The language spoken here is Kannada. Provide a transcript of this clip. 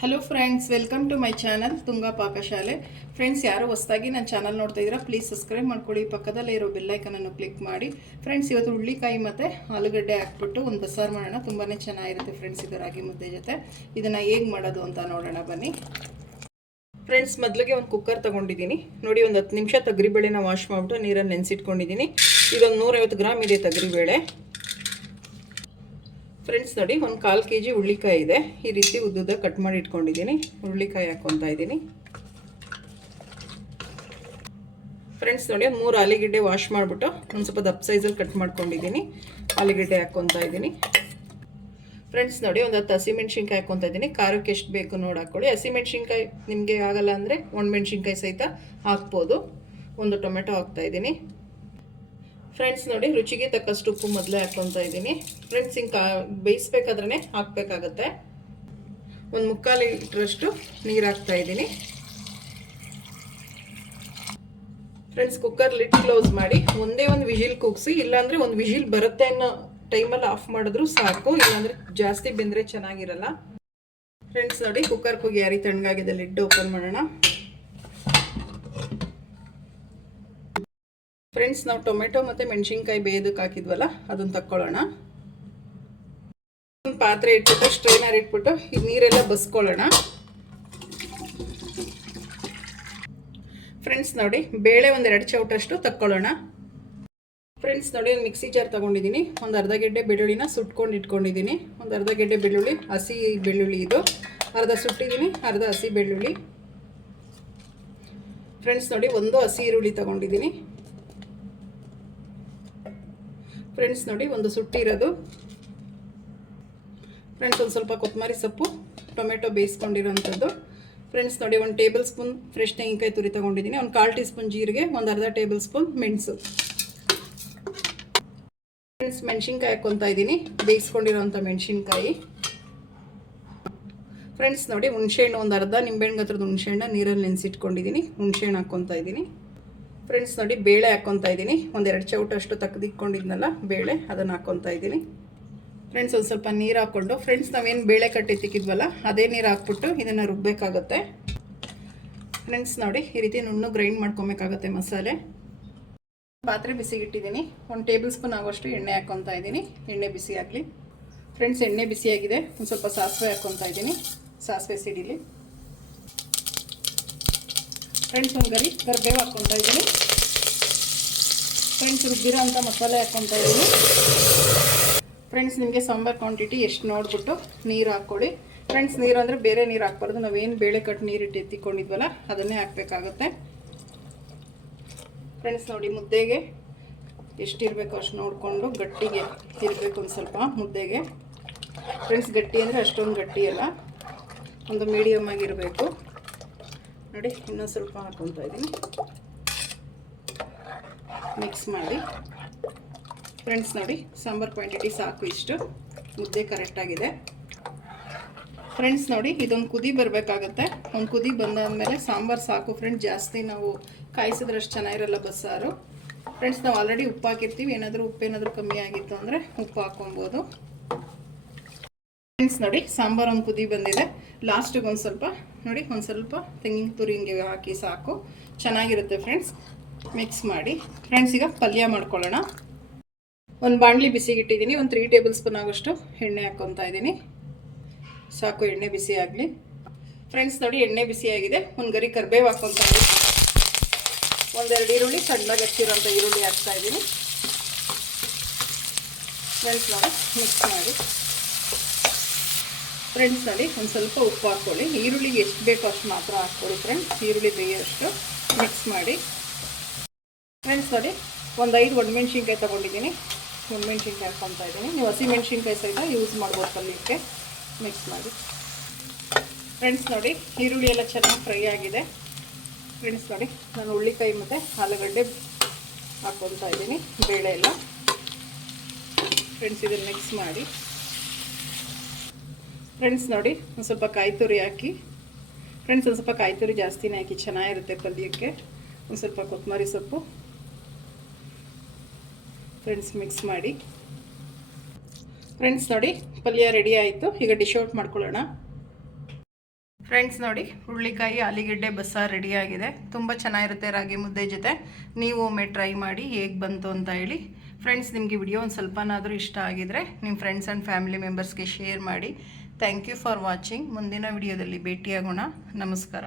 Hello friends welcome to my channel Tunga Pakashale friends ಯಾರು ಹೊಸದಾಗಿ ನನ್ನ ಚಾನಲ್ ನೋಡ್ತಾ ಇದ್ದೀರಾ ಪ್ಲೀಸ್ ಸಬ್ಸ್ಕ್ರೈಬ್ ಮಾಡ್ಕೊಳ್ಳಿ. ಪಕ್ಕದಲ್ಲೇ ಇರೋ ಬೆಲ್ಲೈಕನನ್ನು ಕ್ಲಿಕ್ ಮಾಡಿ. ಫ್ರೆಂಡ್ಸ್ ಇವತ್ತು ಹುಳ್ಳಿಕಾಯಿ ಮತ್ತು ಆಲೂಗಡ್ಡೆ ಹಾಕ್ಬಿಟ್ಟು ಒಂದು ಬಸಾರು ಮಾಡೋಣ. ತುಂಬಾ ಚೆನ್ನಾಗಿರುತ್ತೆ ಫ್ರೆಂಡ್ಸ್ ಇದು ರಾಗಿ ಮುದ್ದೆ ಜೊತೆ. ಇದನ್ನು ಹೇಗೆ ಮಾಡೋದು ಅಂತ ನೋಡೋಣ, ಬನ್ನಿ. ಫ್ರೆಂಡ್ಸ್ ಮೊದಲಿಗೆ ಒಂದು ಕುಕ್ಕರ್ ತೊಗೊಂಡಿದ್ದೀನಿ. ನೋಡಿ, ಒಂದು ಹತ್ತು ನಿಮಿಷ ತೊಗರಿಬೇಳೆನ ವಾಶ್ ಮಾಡಿಬಿಟ್ಟು ನೀರಲ್ಲಿ ನೆನೆಸಿಟ್ಕೊಂಡಿದ್ದೀನಿ. ಇದೊಂದು ನೂರೈವತ್ತು ಗ್ರಾಮ್ ಇದೆ ತೊಗರಿಬೇಳೆ. ಫ್ರೆಂಡ್ಸ್ ನೋಡಿ, ಒಂದು ಕಾಲು ಕೆ ಜಿ ಹುಳ್ಳಿಕಾಯಿ ಇದೆ. ಈ ರೀತಿ ಉದ್ದುದ ಕಟ್ ಮಾಡಿ ಇಟ್ಕೊಂಡಿದ್ದೀನಿ. ಹುರುಳಿಕಾಯಿ ಹಾಕ್ಕೊತಾ ಇದ್ದೀನಿ. ಫ್ರೆಂಡ್ಸ್ ನೋಡಿ, ಒಂದು ಮೂರು ಆಲೂಗಡ್ಡೆ ವಾಶ್ ಮಾಡಿಬಿಟ್ಟು ಒಂದು ಸ್ವಲ್ಪ ದಪ್ಪ ಸೈಜಲ್ಲಿ ಕಟ್ ಮಾಡ್ಕೊಂಡಿದ್ದೀನಿ. ಆಲೂಗಡ್ಡೆ ಹಾಕ್ಕೊತಾ ಇದ್ದೀನಿ. ಫ್ರೆಂಡ್ಸ್ ನೋಡಿ, ಒಂದು ಹತ್ತು ಹಸಿಮೆಣ್ಸಿನ್ಕಾಯಿ ಹಾಕ್ಕೊತಾ ಇದ್ದೀನಿ. ಖಾರಕ್ಕೆ ಎಷ್ಟು ಬೇಕು ನೋಡಿ ಹಾಕ್ಕೊಳ್ಳಿ ಹಸಿಮೆಣ್ಸಿನ್ಕಾಯಿ ನಿಮಗೆ ಆಗಲ್ಲ ಅಂದರೆ ಒಣಮೆಣ್ಸಿನ್ಕಾಯಿ ಸಹಿತ ಹಾಕ್ಬೋದು. ಒಂದು ಟೊಮೆಟೊ ಹಾಕ್ತಾ ಇದ್ದೀನಿ. ಫ್ರೆಂಡ್ಸ್ ನೋಡಿ, ರುಚಿಗೆ ತಕ್ಕಷ್ಟು ಉಪ್ಪು ಮೊದಲೇ ಹಾಕ್ಕೊತಾ ಇದ್ದೀನಿ. ಫ್ರೆಂಡ್ಸ್ ಹಿಂಗೆ ಕಾ ಬೇಯಿಸ್ಬೇಕಾದ್ರೆ ಹಾಕಬೇಕಾಗತ್ತೆ. ಒಂದು ಮುಕ್ಕಾಲು ಲೀಟ್ರಷ್ಟು ನೀರು ಹಾಕ್ತಾ ಇದ್ದೀನಿ. ಫ್ರೆಂಡ್ಸ್ ಕುಕ್ಕರ್ ಲಿಟ್ ಕ್ಲೋಸ್ ಮಾಡಿ, ಒಂದೇ ಒಂದು ವಿಜಿಲ್ ಕೂಗಿಸಿ, ಇಲ್ಲಾಂದರೆ ಒಂದು ವಿಜಿಲ್ ಬರುತ್ತೆ ಅನ್ನೋ ಟೈಮಲ್ಲಿ ಆಫ್ ಮಾಡಿದ್ರು ಸಾಕು, ಇಲ್ಲಾಂದರೆ ಜಾಸ್ತಿ ಬೆಂದರೆ ಚೆನ್ನಾಗಿರಲ್ಲ. ಫ್ರೆಂಡ್ಸ್ ನೋಡಿ ಕುಕ್ಕರ್ ಕೂಗಿ ಯಾರಿ ತಣ್ಣಗಾಗಿದೆ ಲಿಡ್ ಓಪನ್ ಮಾಡೋಣ. ಫ್ರೆಂಡ್ಸ್, ನಾವು ಟೊಮೆಟೊ ಮತ್ತು ಮೆಣಸಿನ್ಕಾಯಿ ಬೇಯೋದಕ್ಕೆ ಹಾಕಿದ್ವಲ್ಲ, ಅದನ್ನು ತಕ್ಕೊಳ್ಳೋಣ. ಒಂದು ಪಾತ್ರೆ ಇಟ್ಬಿಟ್ಟು, ಸ್ಟ್ರೈನರ್ ಇಟ್ಬಿಟ್ಟು, ಈ ನೀರೆಲ್ಲ ಬಸ್ಕೊಳ್ಳೋಣ. ಫ್ರೆಂಡ್ಸ್, ನೋಡಿ, ಬೇಳೆ ಒಂದೆರಡು ಚೌಟಷ್ಟು ತಕ್ಕೊಳ್ಳೋಣ. ಫ್ರೆಂಡ್ಸ್, ನೋಡಿ ಮಿಕ್ಸಿ ಜಾರ್ ತೊಗೊಂಡಿದ್ದೀನಿ. ಒಂದು ಅರ್ಧ ಗೆಡ್ಡೆ ಬೆಳ್ಳುಳ್ಳಿನ ಸುಟ್ಕೊಂಡು ಇಟ್ಕೊಂಡಿದ್ದೀನಿ. ಒಂದು ಅರ್ಧ ಗೆಡ್ಡೆ ಬೆಳ್ಳುಳ್ಳಿ, ಹಸಿ ಬೆಳ್ಳುಳ್ಳಿ ಇದು. ಅರ್ಧ ಸುಟ್ಟಿದ್ದೀನಿ, ಅರ್ಧ ಹಸಿ ಬೆಳ್ಳುಳ್ಳಿ. ಫ್ರೆಂಡ್ಸ್, ನೋಡಿ, ಒಂದು ಹಸಿ ಈರುಳ್ಳಿ ತೊಗೊಂಡಿದ್ದೀನಿ. ಫ್ರೆಂಡ್ಸ್ ನೋಡಿ, ಒಂದು ಸುಟ್ಟಿರೋದು ಫ್ರೆಂಡ್ಸ್ ಒಂದು ಸ್ವಲ್ಪ ಕೊತ್ತಂಬರಿ ಸೊಪ್ಪು, ಟೊಮೆಟೊ ಬೇಯಿಸ್ಕೊಂಡಿರೋಂಥದ್ದು. ಫ್ರೆಂಡ್ಸ್ ನೋಡಿ, ಒಂದು ಟೇಬಲ್ ಸ್ಪೂನ್ ಫ್ರೆಶ್ ತೆಂಗಿನಕಾಯಿ ತುರಿ ತೊಗೊಂಡಿದ್ದೀನಿ. ಒಂದು ಕಾಲು ಟೀ ಸ್ಪೂನ್ ಜೀರಿಗೆ, ಒಂದು ಅರ್ಧ ಟೇಬಲ್ ಸ್ಪೂನ್ ಮೆಣಸು. ಫ್ರೆಂಡ್ಸ್ ಮೆಣಸಿನ್ಕಾಯಿ ಹಾಕ್ಕೊತಾ ಇದ್ದೀನಿ. ಬೇಯಿಸ್ಕೊಂಡಿರೋಂಥ ಮೆಣಸಿನ್ಕಾಯಿ. ಫ್ರೆಂಡ್ಸ್ ನೋಡಿ ಹುಣಸೆಹಣ್ಣು ಒಂದು ಅರ್ಧ ನಿಂಬೆಹಣ್ಣು ಹತ್ರದ ಹುಣಸೆಹಣ್ಣ ನೀರಲ್ಲಿ ನೆನೆಸಿಟ್ಕೊಂಡಿದ್ದೀನಿ. ಹುಣಸೆಹಣ್ಣು ಹಾಕ್ಕೊತಾ ಇದ್ದೀನಿ. ಫ್ರೆಂಡ್ಸ್ ನೋಡಿ, ಬೇಳೆ ಹಾಕ್ಕೊತಾ ಇದ್ದೀನಿ. ಒಂದೆರಡು ಚೌಟ ಅಷ್ಟು ತೆಗೆದಿಟ್ಕೊಂಡಿದ್ನಲ್ಲ, ಬೇಳೆ, ಅದನ್ನು ಹಾಕ್ಕೊತಾ ಇದ್ದೀನಿ. ಫ್ರೆಂಡ್ಸ್ ಒಂದು ಸ್ವಲ್ಪ ನೀರು ಹಾಕ್ಕೊಂಡು ಫ್ರೆಂಡ್ಸ್ ನಾವೇನು ಬೇಳೆ ಕಟ್ಟಿ ತಿಕ್ಕಿದ್ವಲ್ಲ, ಅದೇ ನೀರು ಹಾಕ್ಬಿಟ್ಟು ಇದನ್ನು ರುಬ್ಬಬೇಕಾಗತ್ತೆ ಫ್ರೆಂಡ್ಸ್ ನೋಡಿ, ಈ ರೀತಿ ನುಣ್ಣು ಗ್ರೈಂಡ್ ಮಾಡ್ಕೊಬೇಕಾಗತ್ತೆ ಮಸಾಲೆ. ಪಾತ್ರೆ ಬಿಸಿಗಿಟ್ಟಿದ್ದೀನಿ. ಒಂದು ಟೇಬಲ್ ಸ್ಪೂನ್ ಆಗೋಷ್ಟು ಎಣ್ಣೆ ಹಾಕ್ಕೊತಾ ಇದ್ದೀನಿ. ಎಣ್ಣೆ ಬಿಸಿ ಆಗಲಿ. ಫ್ರೆಂಡ್ಸ್ ಎಣ್ಣೆ ಬಿಸಿಯಾಗಿದೆ. ಒಂದು ಸ್ವಲ್ಪ ಸಾಸಿವೆ ಹಾಕ್ಕೊತಾ ಇದ್ದೀನಿ. ಸಾಸಿವೆ ಸಿಡಿಲಿ. ಫ್ರೆಂಡ್ಸ್ ಒಂದು ಗರಿ, ಕರ್ಬೇವು ಹಾಕ್ಕೊತಾ ಇದ್ದೀನಿ. ಫ್ರೆಂಡ್ಸ್ ರುಬ್ಬಿರೋ ಅಂಥ ಮಸಾಲೆ ಹಾಕ್ಕೊತಾ ಇದ್ದೀನಿ. ಫ್ರೆಂಡ್ಸ್ ನಿಮಗೆ ಸಾಂಬಾರ್ ಕ್ವಾಂಟಿಟಿ ಎಷ್ಟು ನೋಡಿಬಿಟ್ಟು ನೀರು ಹಾಕ್ಕೊಳ್ಳಿ. ಫ್ರೆಂಡ್ಸ್ ನೀರು ಅಂದರೆ ಬೇರೆ ನೀರು ಹಾಕ್ಬಾರ್ದು. ನಾವೇನು ಬೇಳೆ ಕಟ್ಟು ನೀರಿಟ್ಟು ಎತ್ತಿಕೊಂಡಿದ್ವಲ್ಲ, ಅದನ್ನೇ ಹಾಕಬೇಕಾಗುತ್ತೆ. ಫ್ರೆಂಡ್ಸ್ ನೋಡಿ, ಮುದ್ದೆಗೆ ಎಷ್ಟಿರಬೇಕು ಅಷ್ಟು ನೋಡಿಕೊಂಡು ಗಟ್ಟಿಗೆ ಇರಬೇಕು ಒಂದು ಸ್ವಲ್ಪ ಮುದ್ದೆಗೆ. ಫ್ರೆಂಡ್ಸ್ ಗಟ್ಟಿ ಅಂದರೆ ಅಷ್ಟೊಂದು ಗಟ್ಟಿ ಅಲ್ಲ, ಒಂದು ಮೀಡಿಯಮ್ ಆಗಿರಬೇಕು. ನೋಡಿ, ಇನ್ನೊಂದು ಸ್ವಲ್ಪ ಹಾಕ್ಕೊತಾ ಇದ್ದೀನಿ ಮಿಕ್ಸ್ ಮಾಡಿ. ಫ್ರೆಂಡ್ಸ್ ನೋಡಿ, ಸಾಂಬಾರು ಕ್ವಾಂಟಿಟಿ ಸಾಕು ಇಷ್ಟು. ಮುದ್ದೆ ಕರೆಕ್ಟಾಗಿದೆ ಫ್ರೆಂಡ್ಸ್ ನೋಡಿ, ಇದೊಂದು ಕುದಿ ಬರಬೇಕಾಗತ್ತೆ. ಒಂದು ಕುದಿ ಬಂದಾದಮೇಲೆ ಸಾಂಬಾರು ಸಾಕು. ಫ್ರೆಂಡ್ಸ್ ಜಾಸ್ತಿ ನಾವು ಕಾಯಿಸಿದ್ರೆ ಅಷ್ಟು ಚೆನ್ನಾಗಿರಲ್ಲ ಬಸ್ಸಾರು. ಫ್ರೆಂಡ್ಸ್ ನಾವು ಆಲ್ರೆಡಿ ಉಪ್ಪು ಹಾಕಿರ್ತೀವಿ. ಏನಾದರೂ ಉಪ್ಪು ಏನಾದರೂ ಕಮ್ಮಿ ಆಗಿತ್ತು ಅಂದರೆ ಉಪ್ಪು ಹಾಕೊಬೋದು. ಫ್ರೆಂಡ್ಸ್ ನೋಡಿ, ಸಾಂಬಾರು ಒಂದು ಕುದಿ ಬಂದಿದೆ. ಲಾಸ್ಟಿಗೆ ಒಂದು ಸ್ವಲ್ಪ ನೋಡಿ, ಒಂದು ಸ್ವಲ್ಪ ತೆಂಗಿನ ತುರಿ ಹಿಂಗೆ ಹಾಕಿ ಸಾಕು. ಚೆನ್ನಾಗಿರುತ್ತೆ ಫ್ರೆಂಡ್ಸ್ ಮಿಕ್ಸ್ ಮಾಡಿ. ಫ್ರೆಂಡ್ಸ್ ಈಗ ಪಲ್ಯ ಮಾಡ್ಕೊಳ್ಳೋಣ. ಒಂದು ಬಾಣಲಿ ಬಿಸಿಗಿಟ್ಟಿದ್ದೀನಿ. ಒಂದು ತ್ರೀ ಟೇಬಲ್ ಸ್ಪೂನ್ ಆಗೋಷ್ಟು ಎಣ್ಣೆ ಹಾಕ್ಕೊತಾ ಇದ್ದೀನಿ. ಸಾಕು, ಎಣ್ಣೆ ಬಿಸಿ ಆಗಲಿ. ಫ್ರೆಂಡ್ಸ್ ನೋಡಿ, ಎಣ್ಣೆ ಬಿಸಿಯಾಗಿದೆ ಒಂದು ಗರಿ ಕರಿಬೇವು ಹಾಕ್ಕೊತಾ ಇದ್ದೀನಿ. ಒಂದೆರಡು ಈರುಳ್ಳಿ, ಸಣ್ಣಗೆ ಹಚ್ಚಿರೋಂಥ ಈರುಳ್ಳಿ ಹಾಕ್ತಾ ಇದ್ದೀನಿ. ಫ್ರೆಂಡ್ಸ್ ನೋಡಿ ಮಿಕ್ಸ್ ಮಾಡಿ. ಫ್ರೆಂಡ್ಸ್ ನೋಡಿ ಒಂದು ಸ್ವಲ್ಪ ಉಪ್ಪು ಹಾಕ್ಕೊಳ್ಳಿ ಈರುಳ್ಳಿ ಎಷ್ಟು ಬೇಕೋ ಅಷ್ಟು ಮಾತ್ರ ಹಾಕ್ಕೊಳ್ಳಿ ಫ್ರೆಂಡ್ಸ್ ಈರುಳ್ಳಿ ಬೇಯೋಷ್ಟು ಮಿಕ್ಸ್ ಮಾಡಿ. ಫ್ರೆಂಡ್ಸ್ ನೋಡಿ, ಒಂದು ಐದು ಒಣಮೆಣ್ಸಿನ್ಕಾಯಿ ತೊಗೊಂಡಿದ್ದೀನಿ. ಒಣಮೆಣ್ಸಿನ್ಕಾಯಿ ಹಾಕ್ಕೊತಾ ಇದ್ದೀನಿ. ನೀವು ಹಸಿ ಮೆಣಸಿನ್ಕಾಯಿ ಸಹಿತ ಯೂಸ್ ಮಾಡ್ಬೋದು ಪಲ್ಯಕ್ಕೆ. ಮಿಕ್ಸ್ ಮಾಡಿ. ಫ್ರೆಂಡ್ಸ್ ನೋಡಿ, ಈರುಳ್ಳಿ ಎಲ್ಲ ಚೆನ್ನಾಗಿ ಫ್ರೈ ಆಗಿದೆ. ಫ್ರೆಂಡ್ಸ್ ನೋಡಿ, ನಾನು ಹುಳ್ಳಿಕಾಯಿ ಮತ್ತು ಆಲೂಗಡ್ಡೆ ಹಾಕ್ಕೊತಾ ಇದ್ದೀನಿ. ಬೇಳೆ ಎಲ್ಲ. ಫ್ರೆಂಡ್ಸ್ ಇದನ್ನು ಮಿಕ್ಸ್ ಮಾಡಿ. ಫ್ರೆಂಡ್ಸ್ ನೋಡಿ, ಒಂದು ಸ್ವಲ್ಪ ಕಾಯಿ ತುರಿ ಹಾಕಿ. ಫ್ರೆಂಡ್ಸ್ ಒಂದು ಸ್ವಲ್ಪ ಕಾಯಿ ತುರಿ ಜಾಸ್ತಿನೇ ಹಾಕಿ, ಚೆನ್ನಾಗಿರುತ್ತೆ ಪಲ್ಯಕ್ಕೆ ಒಂದು ಸ್ವಲ್ಪ ಕೊತ್ತಂಬರಿ ಸೊಪ್ಪು. ಫ್ರೆಂಡ್ಸ್ ಮಿಕ್ಸ್ ಮಾಡಿ. ಫ್ರೆಂಡ್ಸ್ ನೋಡಿ, ಪಲ್ಯ ರೆಡಿ ಆಯಿತು. ಈಗ ಡಿಶ್ ಔಟ್ ಮಾಡ್ಕೊಳ್ಳೋಣ. ಫ್ರೆಂಡ್ಸ್ ನೋಡಿ, ಹುರುಳಿಕಾಯಿ, ಆಲಿಗೆಡ್ಡೆ ಬಸ್ಸಾರು ರೆಡಿಯಾಗಿದೆ ತುಂಬ ಚೆನ್ನಾಗಿರುತ್ತೆ ರಾಗಿ ಮುದ್ದೆ ಜೊತೆ. ನೀವು ಒಮ್ಮೆ ಟ್ರೈ ಮಾಡಿ ಹೇಗೆ ಬಂತು ಅಂತ ಹೇಳಿ. ಫ್ರೆಂಡ್ಸ್ ನಿಮಗೆ ವಿಡಿಯೋ ಒಂದು ಸ್ವಲ್ಪನಾದರೂ ಇಷ್ಟ ಆಗಿದರೆ ನಿಮ್ಮ ಫ್ರೆಂಡ್ಸ್ ಆ್ಯಂಡ್ ಫ್ಯಾಮಿಲಿ ಮೆಂಬರ್ಸ್ಗೆ ಶೇರ್ ಮಾಡಿ. ಥ್ಯಾಂಕ್ ಯು ಫಾರ್ ವಾಚಿಂಗ್ ಮುಂದಿನ ವಿಡಿಯೋದಲ್ಲಿ ಭೇಟಿಯಾಗೋಣ. ನಮಸ್ಕಾರ.